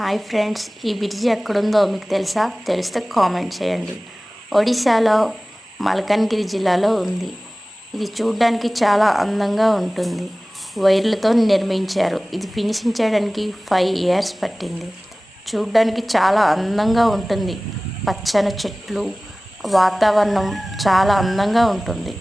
Hi friends, ఈ bridge ఎక్కడుందో మీకు తెలుసా? తెలిస్తే కామెంట్ చేయండి. ఒడిశాలో మల్కన్గిరి జిల్లాలో ఉంది. ఇది చూడడానికి చాలా అందంగా ఉంటుంది. వైర్లతో నిర్మించారు. ఇది ఫినిషింగ్ చేయడానికి 5 years పట్టింది. చూడడానికి చాలా అందంగా ఉంటుంది. పచ్చని చెట్లు, వాతావరణం చాలా అందంగా ఉంటుంది.